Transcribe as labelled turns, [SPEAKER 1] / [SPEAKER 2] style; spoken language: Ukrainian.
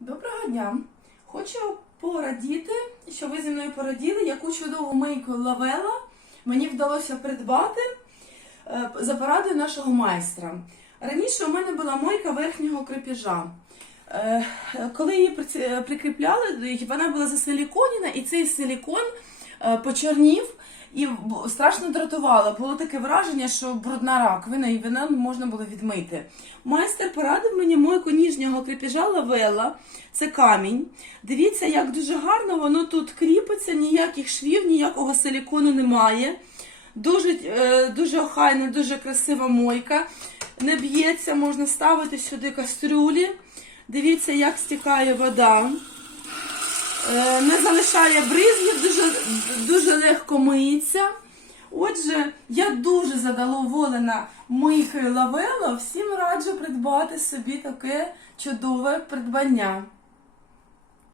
[SPEAKER 1] Доброго дня! Хочу порадіти, що ви зі мною пораділи, яку чудову мийку лавела мені вдалося придбати е, за порадою нашого майстра. Раніше у мене була мойка верхнього крепежа. Е, Коли її прикріпляли, вона була засиліконена, і цей силікон почорнів і страшно дратувало. Було таке враження, що брудна раковина і вона можна було відмити. Майстер порадив мені мойку ніжнього крепежа лавела. Це камінь. Дивіться, як дуже гарно воно тут кріпиться, ніяких швів, ніякого силікону немає. Дуже, е, дуже охайна, дуже красива мойка. Не б'ється, можна ставити сюди кастрюлі. Дивіться, як стікає вода. Залишає бризги, дуже, дуже легко миється. Отже, я дуже задоволена мийкою лавело, Всім раджу придбати собі таке чудове придбання.